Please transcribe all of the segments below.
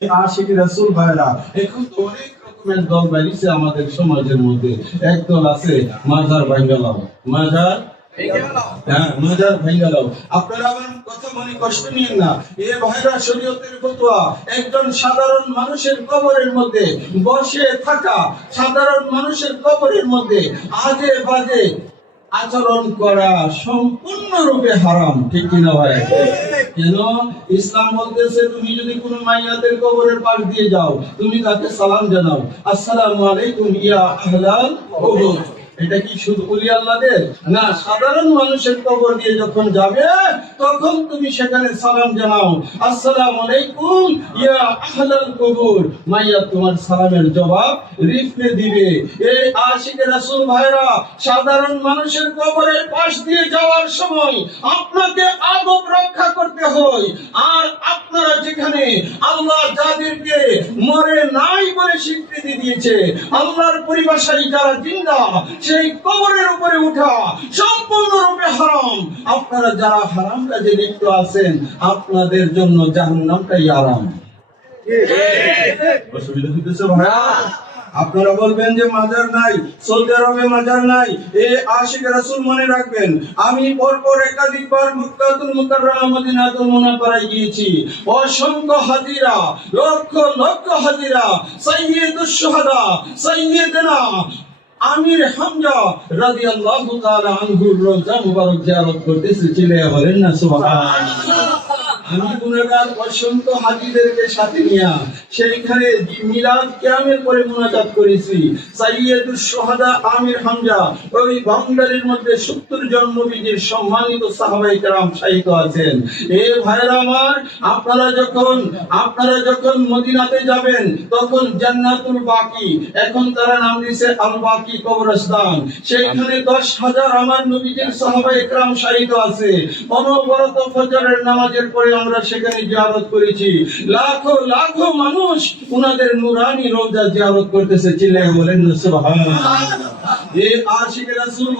আশিক রাসূল ভাইরা এখন তো অনেক রকমের দল বেরিয়েছে আমাদের সমাজের মধ্যে। একদল আছে মাজার ভাঙ্গালাও, মাজার মাজার ভাঙ্গালাও। আপনারা আমার কথা মনে কষ্ট নিন না। এ ভাইরা শরীয়তের ফতোয়া, একজন সাধারণ মানুষের কবরের মধ্যে বসে থাকা, সাধারণ মানুষের কবরের মধ্যে আজে বাজে আচরণ করা সম্পূর্ণরূপে হারাম, ঠিক কিনা ভাই? কেন? ইসলাম বলতেছে তুমি যদি কোনো মাইয়াতের কবরের পাশ দিয়ে যাও, তুমি তাকে সালাম জানাও, আসসালামু আলাইকুম ইয়া আহলাল কবর। এটা কি শুধু ওলি আল্লাহদের না, সাধারণ মানুষের কবর দিয়ে যখন যাবে তখন তুমি সেখানে সালাম জানাও, আসসালামু আলাইকুম ইয়া আহলাল কবর। মাইয়া তোমার সালামের জবাব রিফলে দিবে। এই আশিকে রাসূল ভাইরা, সাধারণ মানুষের কবরের পাশ দিয়ে যাওয়ার সময় আপনাকে আদব রক্ষা করতে হয়। আর আপনারা যেখানে আল্লাহ যাদেরকে মরে নাই বলে স্বীকৃতি দিয়েছে, আল্লাহর পরিভাষায় যারা জিন্দা, সেই কবরের উপরে উঠা সম্পূর্ণরূপে হারাম। আপনারা যারা হারাম কাজে লিপ্ত আছেন, আপনাদের জন্য জাহান্নামটাই আরাম। অসুবিধা হইতেছে ভাইয়া? আপনারা বলবেন যে মাজার নাই, সৌদি আরবে মাজার নাই। এই আশিক রাসূল মনে রাখবেন, আমি পরপর একাধিকবার মক্কাতুল মুকাররমা মদিনাতুল মুনাওয়ারায় গিয়েছি। অসংখ্য হাজিরা, লক্ষ লক্ষ হাজিরা, সাইয়্যিদুশ শুহাদা সাইয়্যিদনা আমির হামজা রাদিয়াল্লাহু তাআলা আনহুর রওজা মুবারক জিয়ারত করতেছি। চিল্লায়া বলেন না সুবহানাল্লাহ। আমি গুনাহগার অসংখ্য হাজীদেরকে সাথে নিয়ে সেইখানে মিলাদ কিয়ামের পরে মুনাজাত করেছি। সাইয়্যিদুশ শুহাদা আমির হামজা, ওই বাউন্ডারির মধ্যে 70 জন নবীজির সম্মানিত সাহাবায়ে কেরাম শায়িত আছেন। এ ভাইরা আমার, আপনারা যখন মদিনাতে যাবেন তখন জান্নাতুল বাকি, এখন তারা নাম দিয়েছে আল বাকি কবরস্থান, সেইখানে 10,000 আমার নবীজির সাহাবায়ে কেরাম শায়িত আছে। অনবরত ফজরের নামাজের পরে আমরা সেখানে জিয়ারত করেছি। লাখো লাখো মানুষ উনাদের নূরানি রওজা জিয়ারত করতেছে। চিল্লায়ে বলেন না সুবহানাল্লাহ। এ আশিকে রাসূল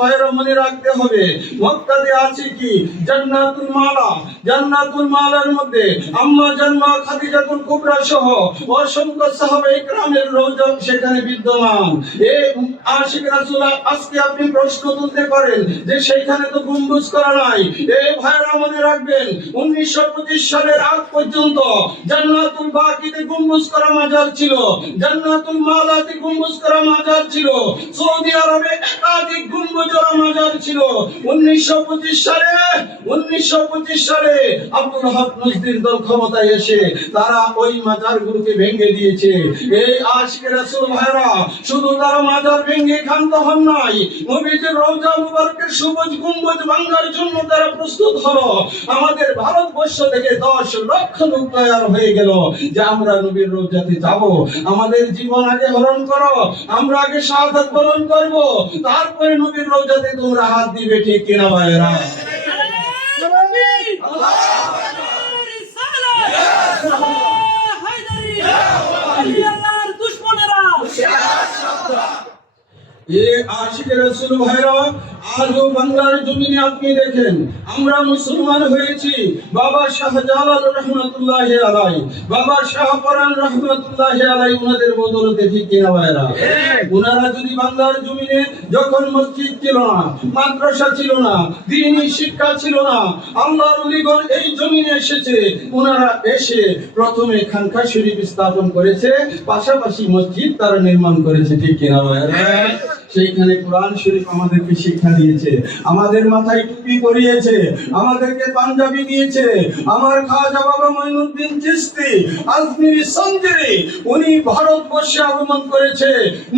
ভাইরা, মনে রাখতে হবে মক্কাতে আছে কি জান্নাতুল মালা। জান্নাতুল মালার মধ্যে আম্মা জান্নাত খাদিজাতুল কুবরা সহ অসংখ্য সাহাবায়ে কেরামের রওজা সেখানে বিদ্যমান। এ আশিক রাসূল, আজকে আপনি প্রশ্ন তুলতে পারেন যে সেখানে তো গম্বুজ করা নাই। এই ভাইরা মনে রাখবেন, 1925 সালের আগ পর্যন্ত জান্নাতুল বাকিতে গম্বুজ করা মাজার ছিল, জান্নাতুল মালাতে গম্বুজ করা মাজার ছিল, সৌদি আরবে একাধিক গম্বুজওয়ালা মাজার ছিল। 1925 সালে আব্দুল হক নজদির দল ক্ষমতায় এসে তারা ওই মাজারগুলোকে ভেঙে দিয়েছে। এই আশিক রাসূল ভাইরা, শুধু তারা মাজার ভেঙে ক্ষান্ত হন নাই, নবীজির রওজা মুবারকের সবুজ গম্বুজ ভাঙার জন্য তারা প্রস্তুত হলো। আমাদের ভারতবর্ষ থেকে 10 লক্ষ লোক তৈরি হয়ে গেল যে আমরা নবীর রওজাতে যাব। আমাদের জীবন আগে হরণ করো, আমরা আগে শাহাদাত বরণ করব, তারপরে নবীর রওজাতে তোমরা হাত দিবে, ঠিক কিনা ভাইরা? এ আশিকে রাসূল ভাইরা, আজও বাংলার জমিনে আপনি দেখেন আমরা মুসলমান হয়েছি বাবা শাহজালাল রহমাতুল্লাহি আলাইহি, বাবা শাহপরান রহমাতুল্লাহি আলাইহি উনাদের বদৌলতে, ঠিক কিনা ভাইরা? উনারা যদি বাংলার জমিনে যখন মসজিদ ছিল না, মাদ্রাসা ছিল না, দ্বীনি শিক্ষা ছিল না, আল্লাহর ওলিগণ এই জমিনে এসেছে, উনারা এসে প্রথমে খানকা শরীফ স্থাপন করেছে, পাশাপাশি মসজিদ তারা নির্মাণ করেছে, ঠিক কিনা ভাইরা? সেইখানে কোরআন শরীফ আমাদেরকে শিক্ষা দিয়েছে, আমাদের মাথায় টুপি পরিয়েছে, আমাদেরকে পাঞ্জাবি দিয়েছে। আমার খাজা বাবা মঈনুদ্দিন চিশতি আজমিরি সঞ্জরি, উনি ভারতবর্ষে আগমন করেছে,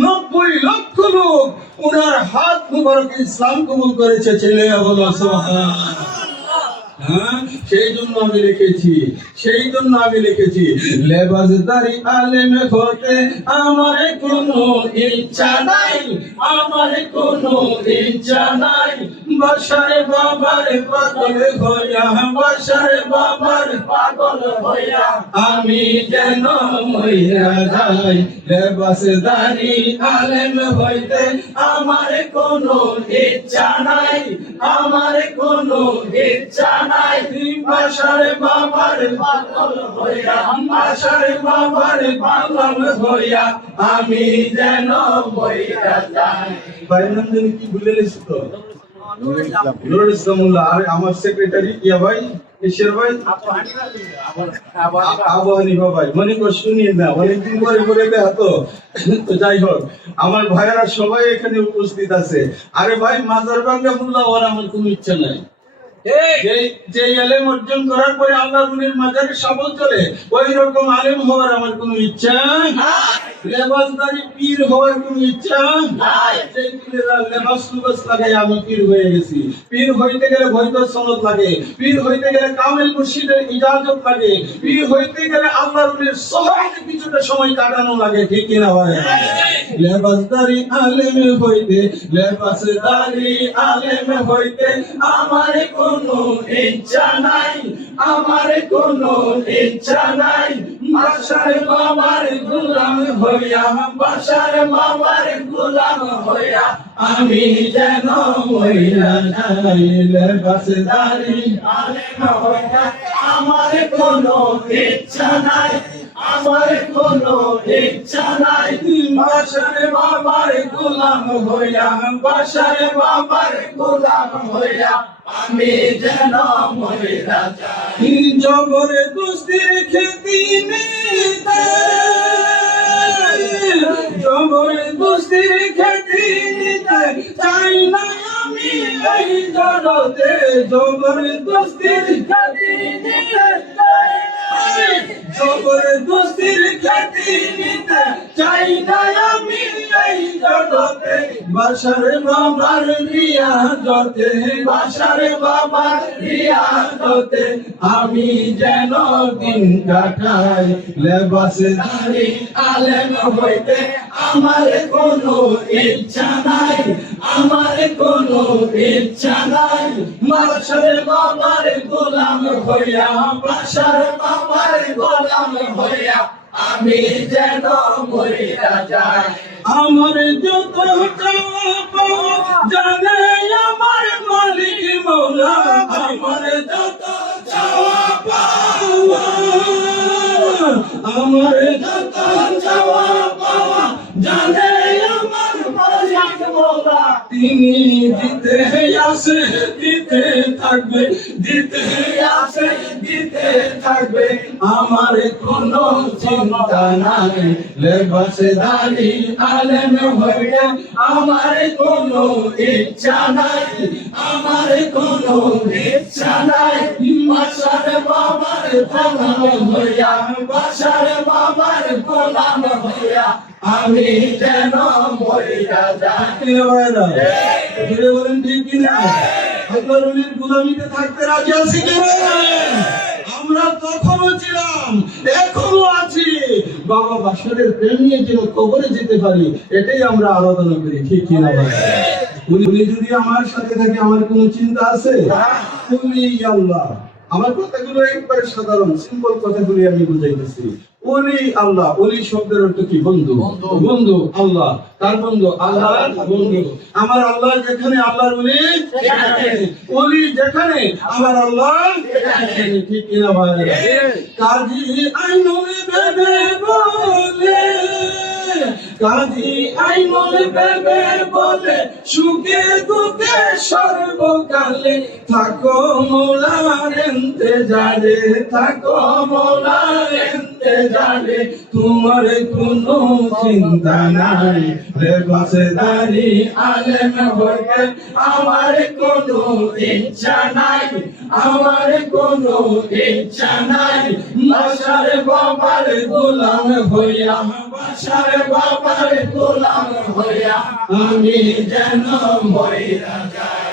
90 লক্ষ লোক উনার হাত মুবারক ইসলাম কবুল করেছে। ছেলে বলো সুবহানাল্লাহ। সেই জন্য আমি লিখেছি লেবাসদারি আলেম হতে আমার কোনো ইচ্ছা নাই, আমার কোনো ইচ্ছা নাই। বাসায় বাবার পাগল হইয়া, বাসায় বাবার পাগল হইয়া আমি যেন মইরা যাই। লেবাসদারি আলেম হইতে আমার কোনো ইচ্ছা নাই, আমার কোনো ইচ্ছা নাই বাসারে বাবার পাগল হইয়া বাসারে বাবার পাগল হইয়া আমি যেন বইরা যাই ভাই নাম জানি কি ভুলে গেছি তো নুরুল ইসলামুল্লাহ আর আমার সেক্রেটারি ইয়া ভাই কিশোর ভাই আবু হানিফা ভাই মনে করে শুনিয়ে না অনেকদিন পরে করে দেয়া তো যাই হোক আমার ভাইয়েরা সবাই এখানে উপস্থিত আছে আরে ভাই মাজার ভাঙ্গা মোল্লা হওয়ার আমার কোনো ইচ্ছা নাই যে ইলম অর্জন করার পরে আল্লাহর ওলির মাজারে সবল চলে ওই রকম আলেম হওয়ার আমার কোনো ইচ্ছা নাই লেবাসদারি পীর হওয়ার কোনো ইচ্ছা নাই সেই পীরেরা লেবাস লুবাস লাগাই আমি পীর হয়ে গেছি পীর হইতে গেলে বৈধ সনদ লাগে পীর হইতে গেলে কামেল মুর্শিদের ইজাজত লাগে পীর হইতে গেলে আল্লাহর ওলির সহবতে কিছুটা সময় কাটানো লাগে ঠিক কি না ভাই লেবাসদারি আলেম হইতে লেবাসদারি আলেম হইতে আমার কোনো ইচ্ছা নাই আমার কোনো ইচ্ছা নাই বাসার বাবার গোলাম হইয়া বাসার বাবার গোলাম হইয়া আমি যেন মইরা যাই লেবাসদারি আলেম হইয়া আমার কোনো ইচ্ছা নাই আমার কোনো ইচ্ছা নাই বাসার বাবার গোলাম হইয়া বাসার বাবার গোলাম হইয়া আমি যেন মইরা যাই জবরে দুস্তির খেতি নিতে জবরে দুস্তির খেতি নিতে চাই না আমি এই জগতে জবরে দুস্তির খেতি নিতে জবরে দুস্তির খেতি নিতে চাই না আমি এই জগতে বাসারে বাবার রিয়া জতে বাসারে বাবার রিয়াজতে আমি যেন দিন কাটাই লেবাসদারি আলেম হইতে আমার কোনো ইচ্ছা নাই আমার কোনো ইচ্ছা নাই বাসারে বাবার গোলাম হইয়া বাসারে বাবার গোলাম হইয়া আমি যেন মইরা যাই আমার যত চাওয়া পাওয়া জানে আমার মালিক মৌলা আমার যত চাওয়া পাওয়া আমার যত চাওয়া পাওয়া জানে আমার মালিক মওলা তিনি দিতে আসে দিতে থাকবে দিতে আসে দিতে থাকবে আমার কোনো চিন্তা নাই লেবাসদারি আলেম হইয়া আমার কোনো ইচ্ছা নাই আমার কোনো ইচ্ছা নাই বাসার বাবার গোলাম হইয়া বাসার বাবার গোলাম হইয়া আমি যেন মইরা যাই ঘুরে বলেন ঠিক কিনা আল্লাহর ওলির গোলামিতে থাকতে রাজি আছি কিনা আমরা তখনও ছিলাম এখনো আছি বাবা বাসরের প্রেম নিয়ে যেন কবরে যেতে পারি এটাই আমরা আরাধনা করি ঠিক কিনা ভাই উনি যদি আমার সাথে থাকে আমার কোনো চিন্তা আছে উনি আল্লাহ আমার কথাগুলো একবারে সাধারণ সিম্পল কথাগুলি আমি বুঝাইতেছি ওলি আল্লাহ ওলি শব্দের অর্থ কি বন্ধু বন্ধু আল্লাহ কার বন্ধু আল্লাহর বন্ধু আমার আল্লাহ যেখানে আল্লাহর ওলি সেখানে ওলি যেখানে আমার আল্লাহ সেখানে ঠিক কিনা ভাই কাজী আইনুল বেবে বলে কাজী আইনুল বেবে বলে সুখে দুঃখে সর্বকালে থাকো মৌলার ইন্তজারে থাকো মৌলার ইন্তজারে তোমার কোনো চিন্তা নাই লেবাসদারি আলেম হইতে আমার কোনো ইচ্ছা নাই আমার কোনো ইচ্ছা নাই বাসার বাবার গোলাম হইয়া বাসার বাবার গোলাম হইয়া আমি যেন মইরা যাই